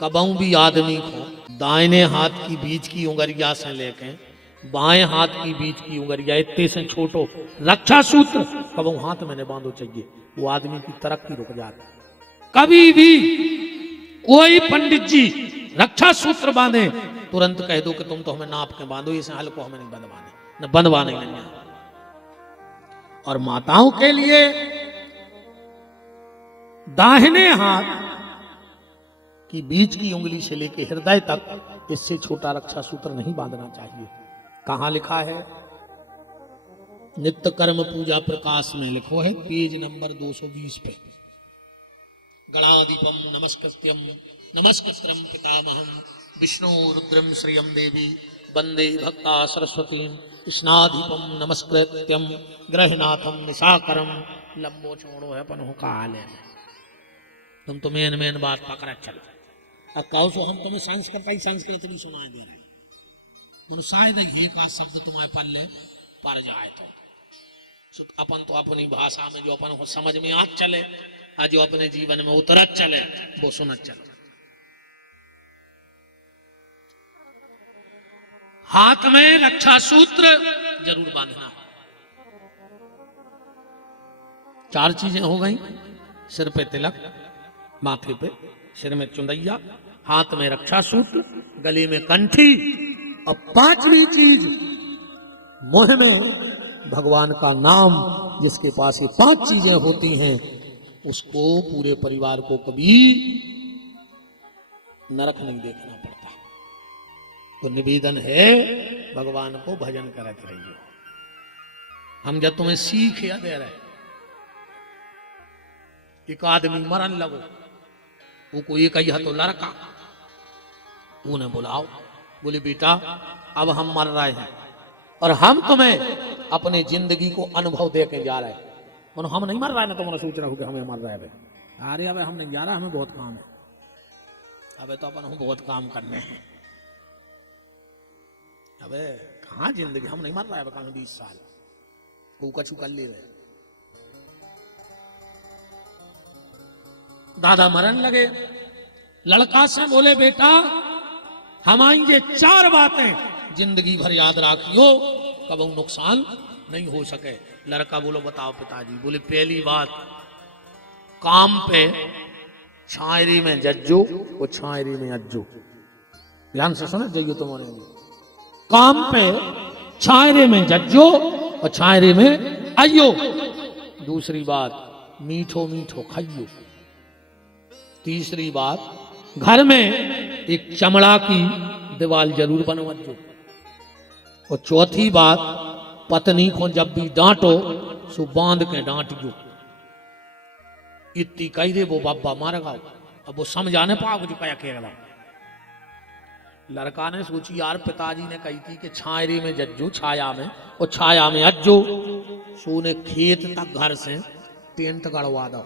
कबहू भी आदमी को दाहिने हाथ की बीच की उंगलिया से लेके बाएं हाथ की बीच की उंगलिया इतने से छोटो रक्षा सूत्र कबहू हाथ में नहीं बांधो चाहिए, वो आदमी की तरक्की रुक जाती। कभी भी कोई पंडित जी रक्षा सूत्र बांधे तुरंत कह दो कि तुम तो हमें नाप के बांधो, इसे हल को हमें नहीं बंधवाने, न बंधवाने नहीं। और माताओं के लिए दाहिने हाथ की बीच की उंगली से लेकर हृदय तक इससे छोटा रक्षा सूत्र नहीं बांधना चाहिए। कहां लिखा है? नित्य कर्म पूजा प्रकाश में लिखो है, पेज नंबर 220 पे। गणाधिपम नमस्कृत्यम नमस्कृत्रम पितामहम विष्णु रुद्रम श्रियम देवी वंदे भक्ता सरस्वती स्नाधिपम नमस्कृत्यम ग्रहनाथम निशाकरम लंबो छोड़ो है पनो काल है। तुम तो मेन बात पकड़ चलो। अब कहो सो हम तुम्हें संस्कृत भी सुनाई दे रहे, मन शायद ये का शब्द तुम्हारे पल्ले पड़ जाए तो अपन तो अपनी भाषा में जो अपन को समझ में आ चले और जो अपने जीवन में उतरत चले वो सुनत चलो। हाथ में रक्षा सूत्र जरूर बांधना। 4 चीजें हो गई, सिर पे तिलक, माथे पे सिर में चुंदैया, हाथ में रक्षा सूत्र, गले में कंठी, और 5वीं चीज मुंह में भगवान का नाम। जिसके पास ये 5 चीजें होती हैं उसको पूरे परिवार को कभी नरक नहीं देखना पड़ता। तो निवेदन है भगवान को भजन करते रहिए। हम जब तुम्हें सीख या दे रहे, एक आदमी मरन लगो, वो कोई कही तो लड़का, उन्हें बुलाओ, बोले बेटा अब हम मर रहे हैं और हम तुम्हें अपने जिंदगी को अनुभव दे के जा रहे हैं। मनो हम नहीं मर रहे ना, तुम सोच रहे हो कि हमें मर रहे हैं। अरे अब हम नहीं जा रहा, हमें बहुत काम है, अबे तो अपन हम बहुत काम करने हैं। अबे कहाँ जिंदगी, हम नहीं मर रहे हैं, 20 साल को कछु कर ले रहे। दादा मरन लगे, लड़का से बोले बेटा हमारी ये 4 बातें जिंदगी भर याद रखियो, कभी नुकसान नहीं हो सके। लड़का बोलो बताओ पिताजी। बोले पहली बात, काम पे छायरी में जज्जो और छायरी में अज्जो। ध्यान से सुने जाइए तुम्हारे लिए। काम पे छायरे में जज्जो और छायरे में अयो। दूसरी बात, मीठो मीठो खाइयो। तीसरी बात, घर में एक चमड़ा की दीवार जरूर बनवाइयो। और चौथी बात, पत्नी को जब भी डांटो सो बांध के डांटियो। इतनी कही दे वो बाबा मारेगा, अब वो समझाने पाओ जो क्या कहेगा। लड़का ने सोची यार पिताजी ने कही थी कि छायरे में जज्जो, छाया में, और छाया में अज्जो। सो ने खेत तक घर से टेंट गड़वा दो,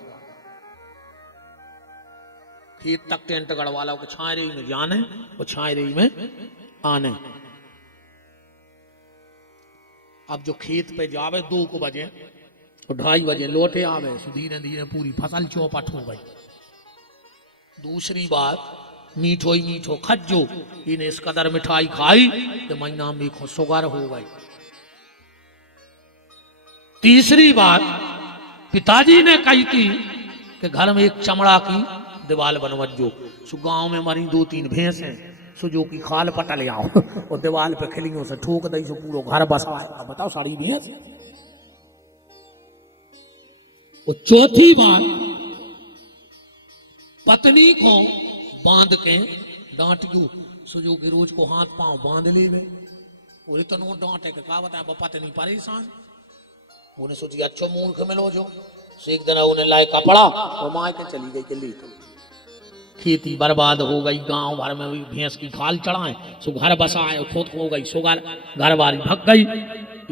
खेत तक टेंट गड़वा लो, छायरे में जाने और छायरे में आने। अब जो खेत पे जावे 2 बजे और 2:30 बजे लौटे आवे, धीरे धीरे पूरी फसल चौपट हो गई। दूसरी बात, मीठो ही मीठो खज्जो, इन्हें इस कदर मिठाई खाई कि महीना में शुगर हो गई। तीसरी बात, पिताजी ने कही थी कि घर में एक चमड़ा की दीवार बनवाइयो। सो गांव में मरी 2-3 भैंस हैं, सो जो की खाल पटा ले आओ और दीवार पे खिलियों से ठोक दई, सो पूरा घर बसाए। अब बताओ सारी भैंस। और चौथी बात, पत्नी को बांध के डांटियो। सो जो की रोज को हाथ पांव बांध ले वे, और इतना डांटे के का बताया पत्नी परेशान। उन्हें सोची अच्छो मूर्ख मिलो जो। सो एक दिन उन्हें लाए कपड़ा और माँ के चली गई के लिए। खेती बर्बाद हो गई, गांव भर में भी भैंस की खाल चढ़ाए, सो घर बसाए, खुद हो गई सुगर, घर वाली भग गई।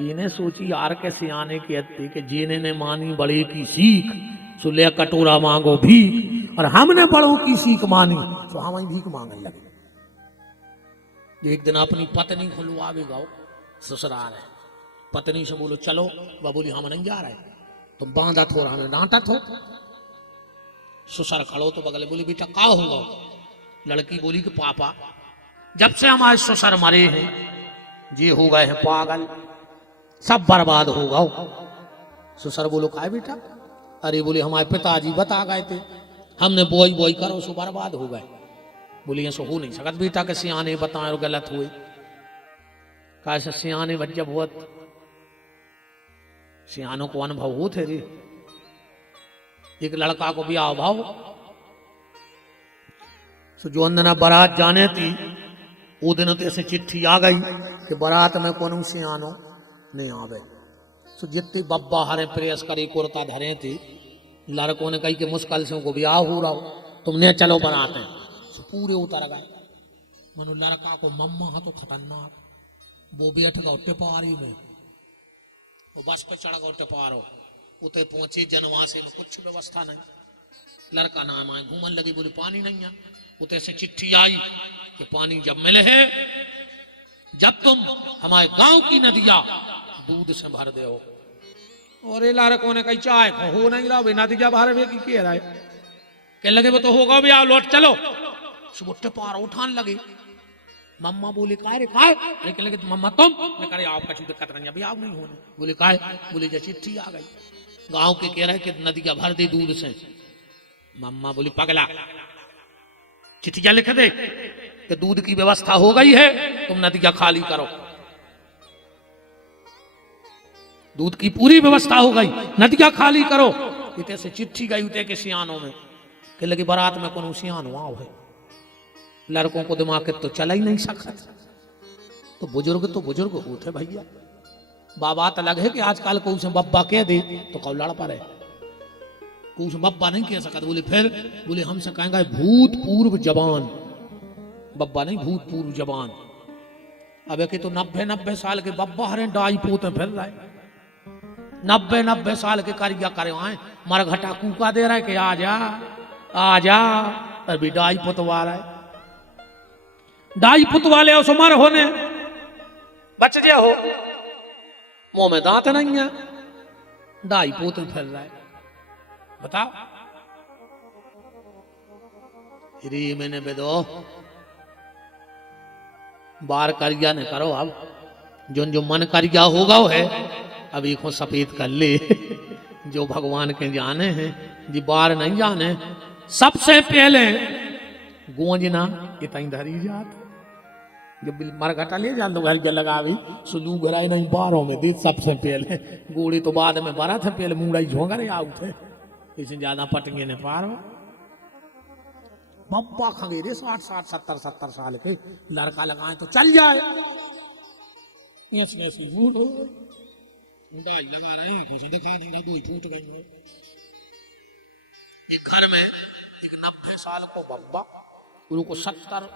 इन्हें सोची यार के सियाने कहते कि जीने ने मानी बड़े की सीख, सो ले कटोरा मांगो भीख। और हमने बड़ों की सीख मानी तो हम ही भीख मांगने लगे। एक दिन अपनी पत्नी को लुआवे गाओ ससुराल है, पत्नी से बोलो चलो, वह बोली हम नहीं जा रहे, तुम बांधा थो, हमें डांटा थो। ससुर खड़ो तो बगले, बोली बेटा का होगा? लड़की बोली कि पापा जब से हमारे ससुर मरे हैं ये हो गए हैं पागल, सब बर्बाद हो गए। ससुर बोलो काय बेटा? अरे बोले हमारे पिताजी बता गए थे, हमने बोई बोई करो सो बर्बाद हो गए। बोले ऐसा हो नहीं सकत बेटा के सियाने बताए और गलत हुए। कैसे सियाने बच्चे बहुत सियानों को अनुभव होते रे। एक लड़का को ब्याह भाव सो जो अंदना बारात जाने थी वो दिन तो ऐसे चिट्ठी आ गई कि बारात में कौन सियानो नहीं आवे। सो जितने बब्बा हरे प्रेस करे कुर्ता धरे थे, लड़कों ने कही कि मुश्किल से उनको ब्याह हो रहा हो, तुमने चलो बनाते हैं। सो पूरे उतर गए। मनु लड़का को मम्मा हा तो खतरनाक, वो बैठ गए टिपारी में, वो बस पे चढ़ गए टिपारो, उते पहुंचे जनवासे में कुछ व्यवस्था नहीं। लड़का नाम आए घूमन लगी, बोली पानी नहीं है। उते से चिट्ठी आई कि पानी जब मिले है जब तुम हमारे गांव की नदियां दूध से भर दे हो। और ये लड़कों ने कही चाय हो नहीं रहा, नदिया भर वे की कह रहा है। कह लगे वो तो होगा भी, आओ लौट चलो। सुबह टिपारा उठान लगे। मम्मा बोले काय रे काय? लेकिन लगे मम्मा तुम ने करे आप कछु दिक्कत नहीं, अभी आप नहीं होने। बोले काय? बोले जैसे चिट्ठी आ गई गांव के कह रहे कि नदिया भर दे दूध से। मम्मा बोली पगला, चिट्ठिया लिख दे कि दूध की व्यवस्था हो गई है, तुम नदिया खाली करो। दूध की पूरी व्यवस्था हो गई, नदिया खाली करो। इतने से चिट्ठी गई उते के सियानों में कि लगी बारात में कौन सियान वहां है। लड़कों को दिमाग तो चला ही नहीं सकता। तो बुजुर्ग होते भैया। बाबा तो लगे कि आजकल को उसे बब्बा कह दे तो कौ लड़ पड़े, को उसे बब्बा नहीं कह सकता। बोले फिर? बोले हमसे कहेंगे भूतपूर्व जवान, बब्बा नहीं भूतपूर्व जवान। अब के तो 90 साल के बब्बा हरे डाई पोते फिर रहे, 90 साल के करिया करे आए मरघटा कूका दे रहा है कि आ जा अभी डाई पुतवा रहा है। डाई पुतवाले उस मर होने बच गया हो, मुंह में दांत नहीं है, डाई पोते फिर रहा है। बताओ रे मैंने बेदो बार करिया ने करो। अब जो मन करिया होगा वो है, अभी को सफेद कर ले। जो भगवान के जाने हैं जी बार नहीं जाने। सबसे पहले गोंजना इतनी धरी जात, जब मरघटा ले जा घर के लगा भी सुलू घराई नहीं बारों में दी। सबसे पहले गोड़ी तो बाद में बरा थे, पहले मुड़ाई झोंगरे आउ थे, इसे ज्यादा पटेंगे ने पार बब्बा खगे रे 60 70 साल के लड़का लगाए तो चल जाए। ऐसे लगा रहे हैं दिखाई नहीं रही, फूट गई। एक घर में एक 90 साल को बब्बा, उनको 70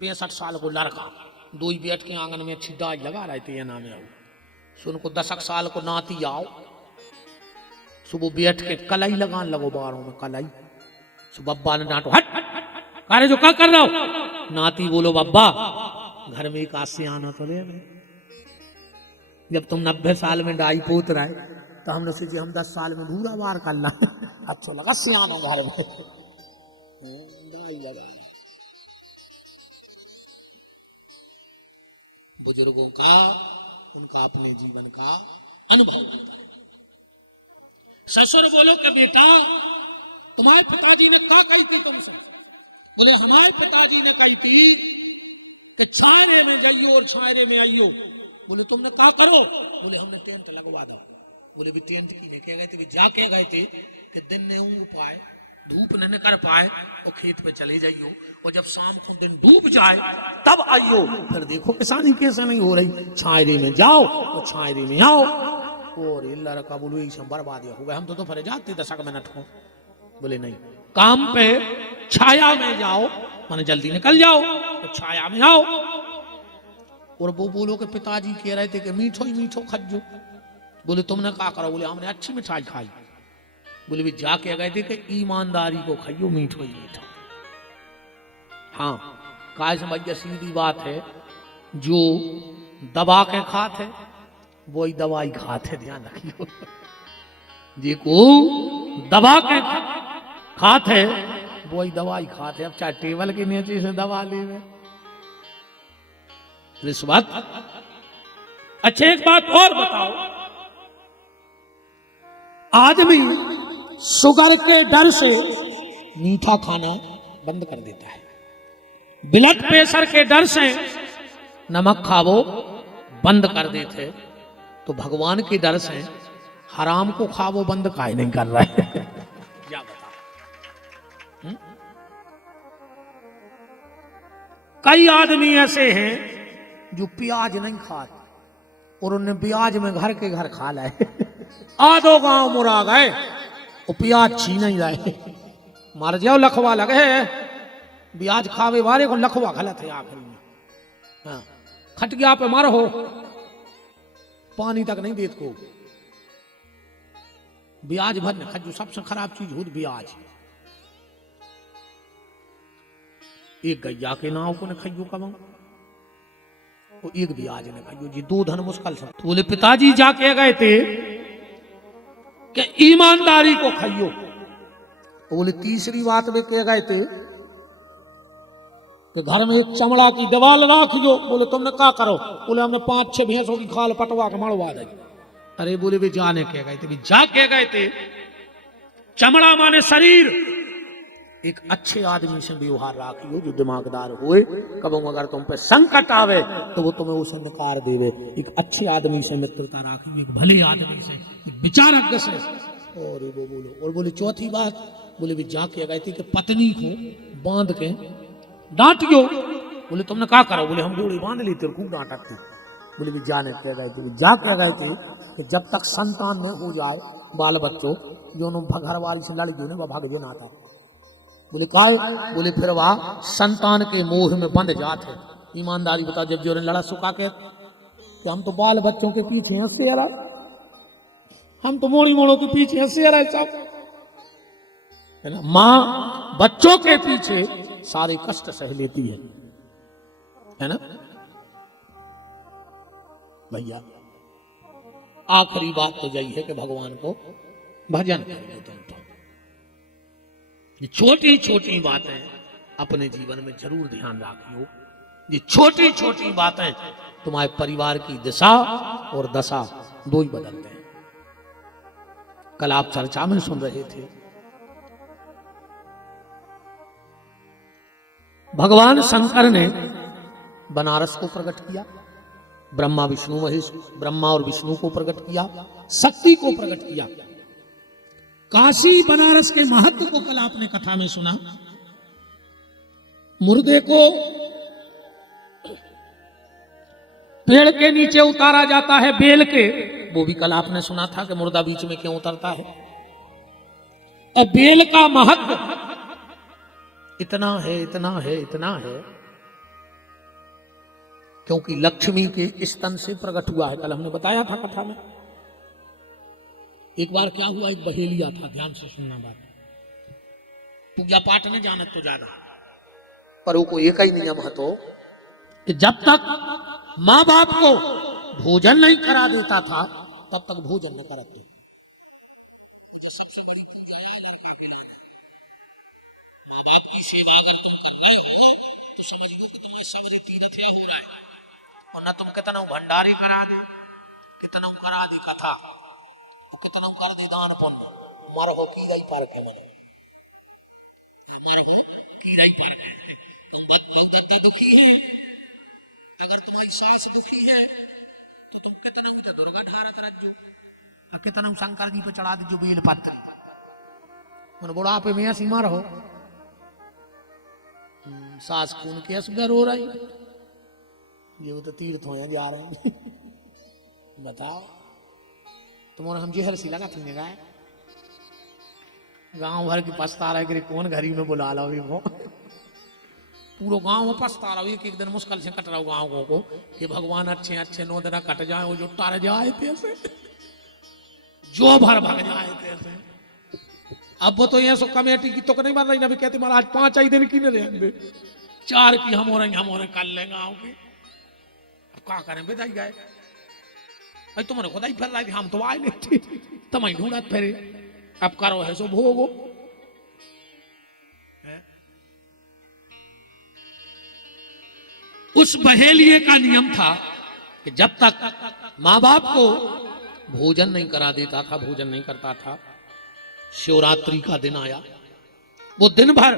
65 साल को लड़का, दो ही बैठ के आंगन में अच्छी डाई लगा रहे थे। ये नाम आओ सो उनको 10 साल को नाती आओ, सुबह बैठ के कलाई लगान लगो बारों में कलाई। सो बब्बा ने डांटो, हट अरे जो क्या कर रहा हो? नाती बोलो बब्बा घर में एक आसे आना तो ले, जब तुम 90 साल में डाई पोत रहे तो हमने सोचे हम 10 साल में भूरा बार कर ला। अच्छा लगा सियानो घर में डाई लगा। बुजुर्गों का उनका अपने जीवन का अनुभव। ससुर बोलो कि बेटा तुम्हारे पिताजी ने क्या कही थी तुमसे? बोले हमारे पिताजी ने कही थी कि छायरे में जाइयो और छायरे में आइयो। बोले तुमने क्या करो? बोले हमने टेंट लगवा दा। बोले भी टेंट की लेके गए थे, जाके गए थे कि दिन ने ऊँग पाए धूप न कर पाए तो खेत पे चले जाइयो, और जब शाम को दिन डूब जाए तब आइयो। फिर देखो किसानी कैसे नहीं हो रही, छायरे में जाओ तो छायरे में आओ। और लड़का बोलो ये सब बर्बाद हो गए, हम तो फिर जाते 10 मिनट को। बोले नहीं, काम पे छाया में जाओ, माने जल्दी निकल जाओ तो छाया में आओ। और वो बोलो कि पिताजी कह रहे थे कि मीठो ही मीठो खज्जो। बोले तुमने क्या करो? बोले हमने अच्छी मिठाई खाई। बोले भी जाके गए थे कि ईमानदारी को खाइयो मीठो ही मीठो। हाँ काय समझ सीधी बात है, जो दबा के खाते वही दवाई खाते, ध्यान रखियो। जी को दबा के खाते वही दवाई खाते, अब चाहे टेबल के नीचे से दवा ले रिश्वत। अच्छा एक बात और बताओ, आदमी शुगर के डर से मीठा खाना बंद कर देता है, ब्लड प्रेशर के डर से नमक खावो बंद कर देते, तो भगवान के डर से हराम को खावो बंद काहे नहीं कर रहा है? क्या बता। कई आदमी ऐसे हैं जो प्याज नहीं खाते और उन्हें प्याज में घर के घर खा लाए। आधो गांव मुरा गए वो प्याज छीन नहीं रहे, मर जाओ लखवा लगे, ब्याज खावे वाले को लखवा गलत है आखिर में। हाँ, खटिया पे मर हो पानी तक नहीं देत को, ब्याज भर न खजू, सबसे खराब चीज हो ब्याज। एक गैया के नाव को न खइयो कब, तो एक ब्याज ने खइयो जी, दो धन मुश्किल से। तो बोले पिताजी जाके गए थे कि ईमानदारी को खइयो। तो बोले तीसरी बात में कह गए थे कि घर में एक चमड़ा की दीवाल राखियो। बोले तुमने क्या करो? बोले हमने 5-6 भैंसों की खाल पटवा के मड़वा दी। अरे बोले वे जाने कह गए थे, जा कह गए थे चमड़ा माने शरीर। एक अच्छे आदमी से व्यवहार राखियो जो दिमागदार होए, कबो अगर तुम पे संकट आवे तो वो तुम्हें उसे नकार देवे। एक अच्छे आदमी से मित्रता राखियो, एक भले आदमी से, एक विचारज्ञ से। और वो बोलो, और बोले चौथी बात, बोले भी जाके गए थे कि पत्नी को बांध के डांटियो। बोले तुमने क्या करो? बोले हम डोरी बांध ली तेरे खूब डांटा थी। बोले भी जाने कह गए थे, जा कह गए थे कि जब तक संतान न हो जाए, बाल बच्चों जो घर वाली से लड़ गए वह भाग ना आता। बोले का? बोले फिर वह संतान के मोह में बंध जाते। ईमानदारी बता, जब जो लड़ा सुखा के कि हम तो बाल बच्चों के पीछे हंसे रहा, हम तो मोड़ी मोड़ों के पीछे हंसे रहे सब, है ना। माँ बच्चों के पीछे सारे कष्ट सह लेती है ना भैया। आखिरी बात तो यही है कि भगवान को भजन करिए तुम तो। ये छोटी छोटी बातें अपने जीवन में जरूर ध्यान रखियो। ये छोटी छोटी बातें तुम्हारे परिवार की दिशा और दशा दो ही बदलते हैं। कल आप चर्चा में सुन रहे थे, भगवान शंकर ने बनारस को प्रकट किया, ब्रह्मा विष्णु महेश, ब्रह्मा और विष्णु को प्रकट किया, शक्ति को प्रकट किया। काशी बनारस के महत्व को कल आपने कथा में सुना। मुर्दे को पेड़ के नीचे उतारा जाता है बेल के, वो भी कल आपने सुना था कि मुर्दा बीच में क्यों उतरता है। अब बेल का महत्व इतना है, इतना है, इतना है, क्योंकि लक्ष्मी के स्तन से प्रकट हुआ है। कल हमने बताया था कथा में। एक बार क्या हुआ, एक बहेलिया था, ध्यान से सुनना बात। पूजा पाठ में जानत तो ज्यादा, पर वो को एक ही नियम है तो कि जब तक माँ बाप को भोजन नहीं करा देता था तब तक भोजन न करते। न तुम कितना भंडारी करा दे, कितना करा दे कथा, कितना कर दे दान पुण्य, मर हो कीड़ा ही पर के मन, मर हो कीड़ा ही पर के। तुम लोग ज्यादा दुखी है, अगर तुम्हारी सास दुखी है तो तुम कितना उसे दुर्गा ढारत रखो, और कितना शंकर जी पे चढ़ा दीजो बेल पत्र। मन बुढ़ापे में ऐसी मर हो, सास खून के असगर हो रही, ये वो तो तीर्थ हो जा रहे हैं। बताओ तुम्हारे हम जहर सी लगा तुमने गाय, गांव भर की पछता रहे कि कौन घरी में बुला लो वो, पूरा गांव में पछता रहो। एक दिन मुश्किल से कट रहा गांव को कि भगवान अच्छे अच्छे 9 दिन कट जाए, वो जो टर जाए थे जो भर भग जाए थे। अब वो तो ये सो कमेटी की तो नहीं बन रही ना, भी कहते महाराज 5 ही दिन की न रहेंगे, 4 की हम और कर लेंगे गाँव की। क्या करें बेदाई गए भाई, तुम्हारे खुदा ही फिर रहा है, हम तो आए नहीं थे, तुम्हें ढूंढत फिरे, अब करो है सो भोगो। उस बहेलिये का नियम था कि जब तक माँ बाप को भोजन नहीं करा देता था, भोजन नहीं करता था, शिवरात्रि का दिन आया, वो दिन भर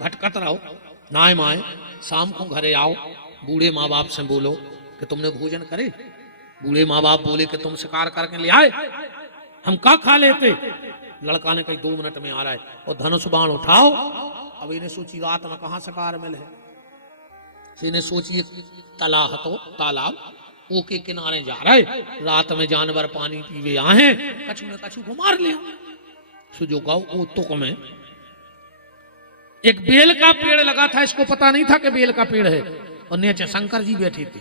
भटकत रहो, नाय माए, शाम को घरे आओ, बूढ़े माँ बाप से बोलो कि तुमने भोजन करे। बूढ़े माँ बाप बोले कि तुम शिकार करके ले आए, हम का खा लेते। लड़का ने कही 2 मिनट में आ रहा है, और धनुष बाण उठाओ। अब इन्हें सोची रात में कहां शिकार मिले, इन्हें सोचिए तालाब वो के किनारे जा रहे, रात में जानवर पानी पीवे आए, कछु ने कछु को मार लिया। सुजो गाओ वो तुक में एक बेल का पेड़ लगा था, इसको पता नहीं था कि बेल का पेड़ है, और नीचे शंकर जी बैठे थे,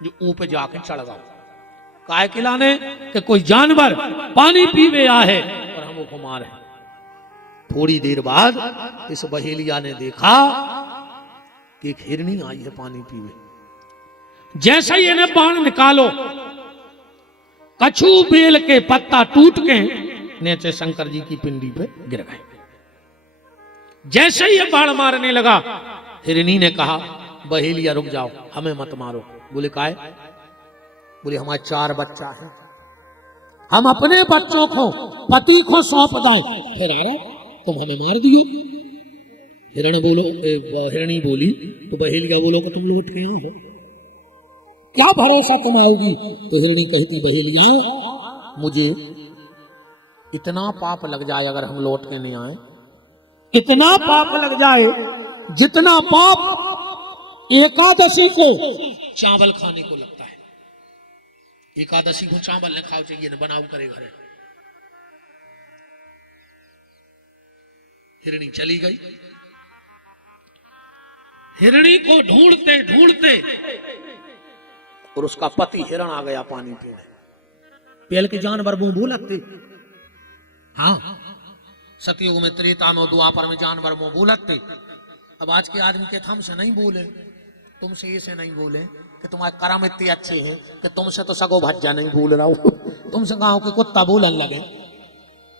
जो ऊपर जाके चढ़ गए काय खिलाने कि कोई जानवर पानी पीवे आए और हम को मारे। थोड़ी देर बाद इस बहेलिया ने देखा कि एक हिरनी आई है पानी पीवे। जैसे ही इन्हें बाण निकालो, कछु बेल के पत्ता टूट के नीचे शंकर जी की पिंडी पे गिर गए। जैसे ही ये बाण मारने लगा, हिरनी ने कहा बहेलिया रुक जाओ, हमें मत मारो। बोले काहे? बोले हमारे 4 बच्चा है, हम अपने बच्चों को पति को सौंप दो, फिर आ रहा तुम हमें मार दियो। हिरणी बोली तो बहेलिया बोलो कि तुम लोग उठ गए हो, क्या भरोसा तुम आओगी। तो हिरणी कहती बहेलिया मुझे इतना पाप लग जाए अगर हम लौट के नहीं आए, इतना पाप लग जाए जितना पाप एकादशी को चावल खाने को लगता है। एकादशी को चावल न खाओ चाहिए, न बनाओ करे घरे। हिरणी चली गई। हिरणी को ढूंढते ढूंढते और उसका पति हिरण आ गया पानी पीने। पहले के जानवर मुंह लगते, हाँ सतयुग में, त्रेता में, द्वापर में जानवर मुंह बोलते। अब आज के आदमी के हमसे नहीं बोले, तुमसे ऐसे नहीं बोले कि तुम्हारे कर्म इतने अच्छे हैं कि तुमसे तो सगो भज्जा नहीं बोल रहा हूं, तुमसे गांव के कुत्ता बोलन लगे।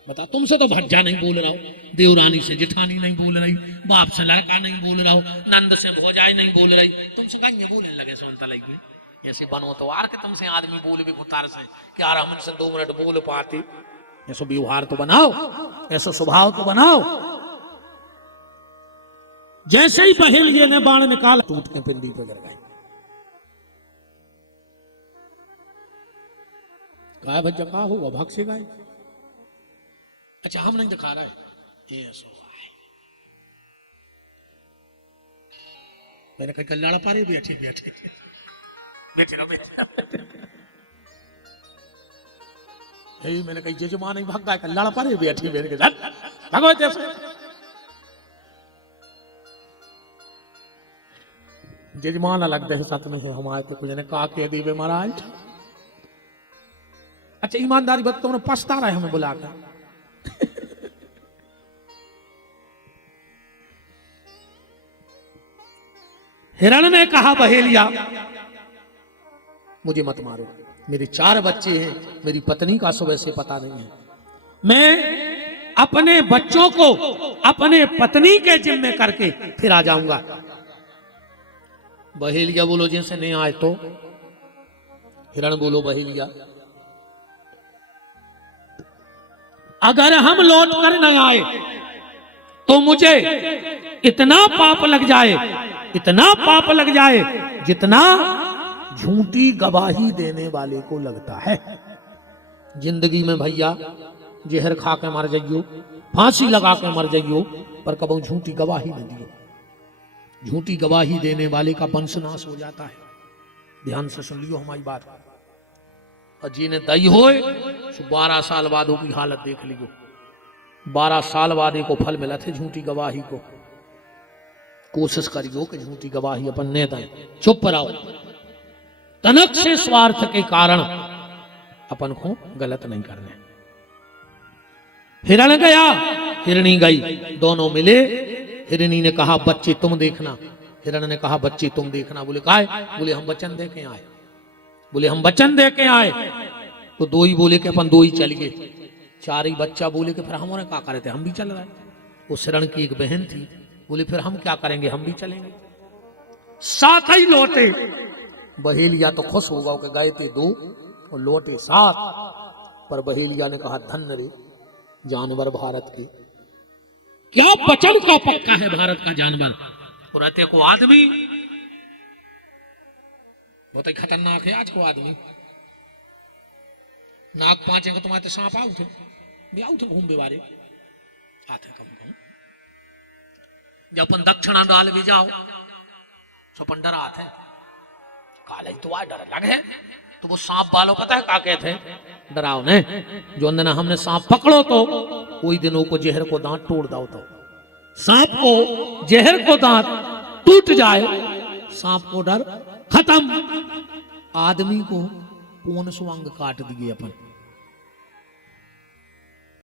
बता, तुमसे तो भज्जा नहीं बोल रहा हूं, देवरानी से जिठानी नहीं बोल रही, बाप से लड़का नहीं बोल रहा हूं, नंद से भोजाई नहीं बोल रही, तुमसे कहीं बोलने लगे सोनता लगी। ऐसे बनो तो आर के तुमसे आदमी बोले भी कुतार से कि यार हम से 2 मिनट बोल पाते। ऐसा व्यवहार तो बनाओ, ऐसा स्वभाव तो बनाओ। जैसे ही बहेलिये ने बाण निकाला, टूट के पिंडी पर गिर गए। काय भज्जा का होगा, भाग से गए। अच्छा हम नहीं दिखा रहा है, ये ऐसा है। मैंने कहा लड़ पा रहे, बैठे बैठे बैठे बैठे। मैंने कही जजमान नहीं भाग गया, लड़ पा रहे बैठे बैठ के भागो जैसे। जजमान अलग दे सत में है, हमारे तो कुछ ने कहा के दीवे महाराज। अच्छा ईमानदारी बात, तुमने पछता रहा है हमें बुलाकर। हिरण ने कहा बहेलिया मुझे मत मारो, मेरे 4 बच्चे हैं, मेरी पत्नी का सुबह से पता नहीं है, मैं अपने बच्चों को अपने पत्नी के जिम्मे करके फिर आ जाऊंगा। बहेलिया बोलो जैसे नहीं आए तो। हिरण बोलो बहेलिया अगर हम लौट कर न आए तो मुझे इतना पाप लग जाए, इतना पाप लग जाए जितना झूठी गवाही देने वाले को लगता है। जिंदगी में भैया जहर खा के मर जाइयो, फांसी लगा के मर जाइयो, पर कभी झूठी गवाही न दियो। झूठी गवाही देने वाले का वंशनाश हो जाता है। ध्यान से सुन लियो हमारी बात। और जिन्हें दई होए 12 साल बाद की हालत देख लियो। 12 साल बाद को फल मिला थे झूठी गवाही को। कोशिश करियो कि झूठी गवाही अपन ने दें। चुप रहो, तनक से स्वार्थ के कारण अपन को गलत नहीं करने। हिरण गया, हिरणी गई, दोनों मिले। हिरणी ने कहा बच्चे तुम देखना, हिरण ने कहा बच्चे तुम देखना। बोले काहे? बोले हम वचन दे के आए। बोले हम वचन दे के आए। तो 2 ही बोले कि अपन 2 ही चल गए। 4 ही बच्चा बोले कि फिर हमारे क्या करे थे, हम भी चल रहे। उस हिरण की एक बहन थी, बोले फिर हम क्या करेंगे, हम भी चलेंगे। साथ ही लौटे। बहेलिया तो खुश होगा कि गए थे 2 और लौटे 7। पर बहेलिया ने कहा धन्य रे जानवर भारत के, क्या वचन का पक्का है भारत का जानवर। और रहते को आदमी बहुत ही खतरनाक है आज को आदमी। नाक पांचेंगे तुम्हारे सांप आउट है भी आउट घूम बेवारे आते कम कम। जब अपन दक्षिणा डाल भी जाओ तो अपन डरा है काले तो आ डर लग है। तो वो सांप वालों पता है क्या कहते हैं डराओ ने, जो दिन हमने सांप पकड़ो तो कोई दिनों को जहर को दांत तोड़ दो। तो सांप को जहर को दांत टूट जाए सांप को डर खत्म। आदमी को पूर्ण स्वांग काट दिए अपन।